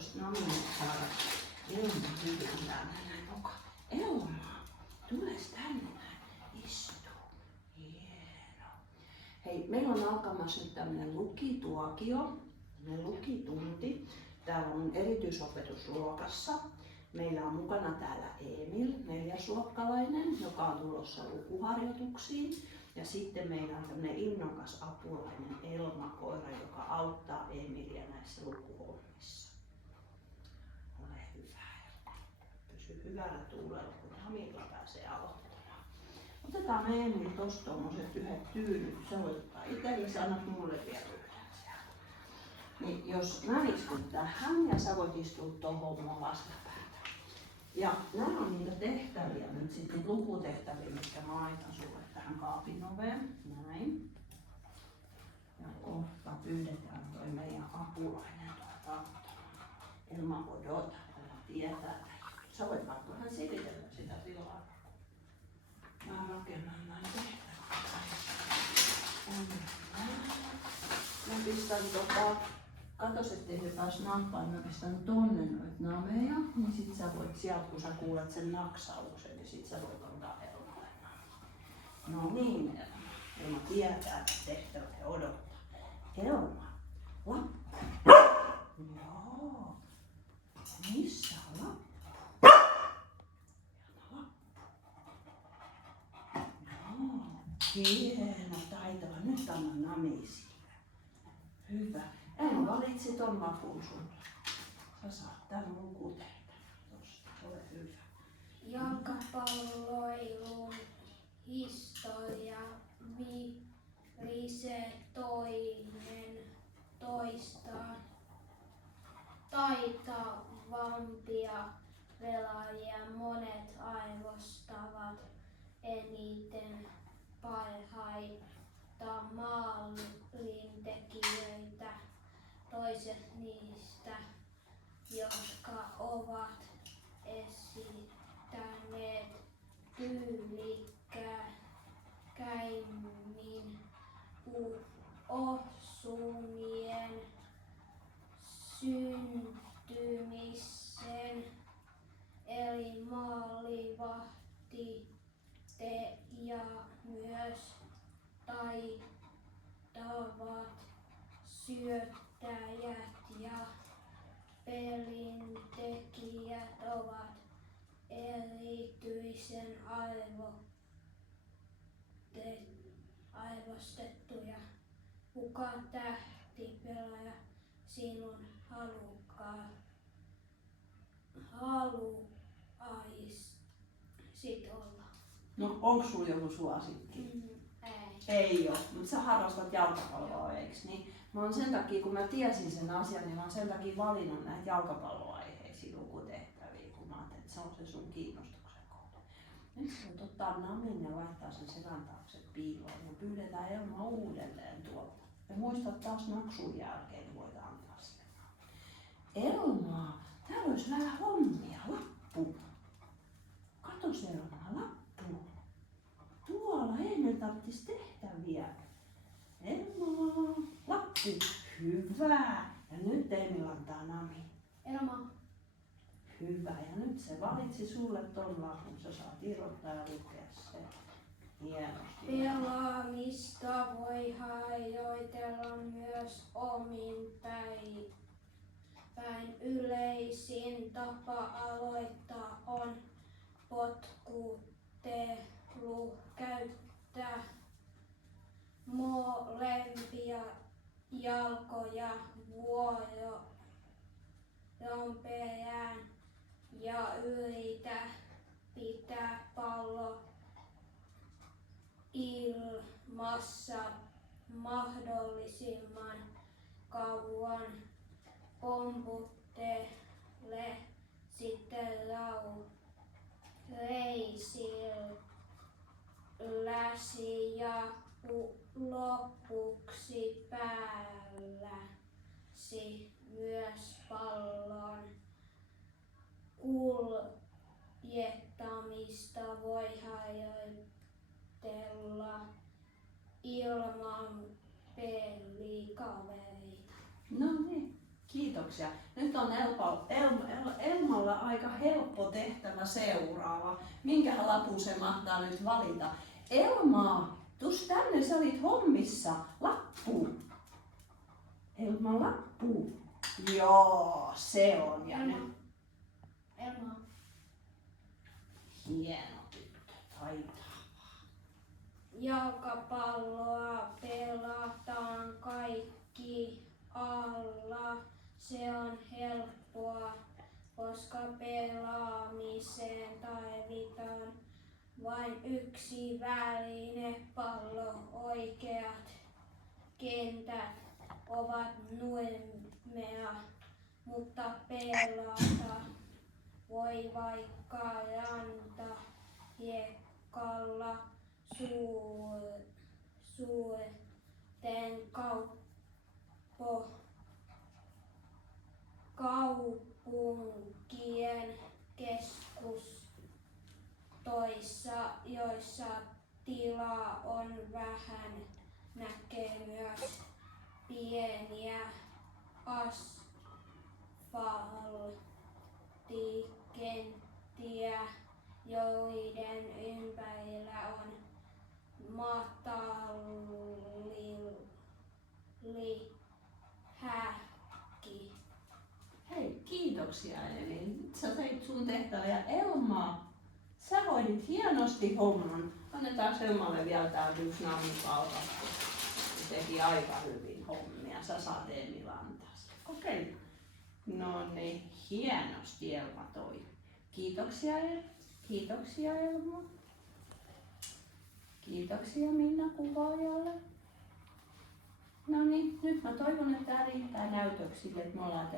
tosta Namille saada Elma hyvin tänne näin mukaan. Elma, tules tänne näin. Istu. Hieno. Hei, meillä on alkamassa nyt tämmönen lukituokio, tämmönen lukitunti. Täällä on erityisopetusluokassa. Meillä on mukana täällä Emil, 4-luokkalainen, joka on tulossa lukuharjoituksiin. Ja sitten meillä on tämmöinen innokas apulainen Elma-koira, joka auttaa Emilia näissä lukuhommissa. Ole hyvä, Elma. Pysy hyvällä tuulella, kun Hamilla pääsee aloittamaan. Otetaan Emil tosta tommoset yhdet tyynyt. Sä voit ottaa itsellesi, annat mulle vielä yhden sieltä. Niin jos mä istun tähän ja sä voit istua tohon mun vastapäätä. Ja nämä on niitä tehtäviä nyt sitten, niitä lukutehtäviä, mitkä mä laitan sulle tähän kaapin oveen. Näin. Ja kohta pyydetään toi meidän apulainen tuolta Elma Odota, joka tietää. Sä voit vaikka vähän selitellä sitä tilaa. Mä rakennan näin tehtäviä. Mä pistän katos, ettei se pääs nappaan, mä pistän tonne noit nameja, niin sit sä voit sieltä, kun sä kuulet sen naksauksen, niin sit sä voit antaa Elmalle nameja. No niin, Elma. Elma tietää, että tehtävät ja odottaa. Elma, lappu. Joo. Missä on lappu? Elma, lappu. Joo. Hieno, taitava. Nyt anna nameisiin. Hyvä. En valitsi ton lapun sulle. Sä saat tän lukutehtävän tosta. Ole hyvä. Jalkapalloilun historia virise toinen toistaan. Taitavampia pelaajia monet arvostavat eniten parhaita maalintekijöitä. Toiset niistä, jotka ovat esittäneet tyylikkäimmin osumien syntymisen, eli maalivahti ja myös taitavat syöttäjät ja pelintekijät ovat erityisen arvostettuja. Kuka tähtipelaaja sinun haluaisit olla? No onks sulla joku suosikki? Ei oo, mutta sä harrastat jalkapalloa, eiks niin? Mä oon sen takia, kun mä tiesin sen asian, niin mä oon sen takia valinnut näitä jalkapalloaiheisia lukutehtäviä, kun mä ajattelin, että se on se sun kiinnostuksen kohde. Nyt sä voit ottaa namin ja laittaa sen selän taakse piiloon ja pyydetään Elma uudelleen tuolta. Ja muista taas naksun jälkeen, niin voit antaa sen. Elma, täällä olisi vähän hommia. Lappu. Katos Elma, lappu. Tuolla Emil tarvitsisi tehtäviä. Elma, lappu. Hyvä. Ja nyt Emil antaa nami. Elma. Hyvä. Ja nyt se valitsi sulle ton lapun. Sä saat irrottaa ja lukea sen. Hienosti. Pelaamista voi harjoitella myös omin päin. Yleisin tapa aloittaa on potkuttelu. Käyttää molempia jalkoja vuoron perään ja yritä pitää pallo ilmassa mahdollisimman kauan. Pomputtele sitten reisilläsi ja lopuksi päälläsi myös pallon. Kuljettamista voi harjoitella ilman pelikavereita. No niin, kiitoksia. kiitoksia. Nyt on Elmalla aika helppo tehtävä seuraava. Minkä lapun se mahtaa nyt valita? Elma, tus tänne, sä olit hommissa. Lappu. Elma, lappu. Joo, se on. Ja nyt Elma. hieno tyttö, taitava. Jalkapalloa pelataan kaikki alla. Se on helppoa, koska pelaamiseen tarvitaan vain yksi väline, pallo. Oikeat kentät ovat nurmea, mutta pelata voi vaikka rantahiekalla suurten kaupunkien keskustoissa, joissa tilaa on vähän, näkee myös pieniä asfalttikenttiä, joiden ympärillä on metallihäkki. Hei, kiitoksia Eli. Nyt sä teit sun tehtävä ja Elma, sä hoidit hienosti homman. Annetaan Elmalle vielä tää yksi naamipalkattu. Se teki aika hyvin hommia. Sä saat Emil antaa sen. Okei. No niin, hienosti Elma toi. Kiitoksia Elma. Kiitoksia Elma. Kiitoksia Minna kuvaajalle. No niin, nyt mä toivon, että tää riittää näytöksille, että me ollaan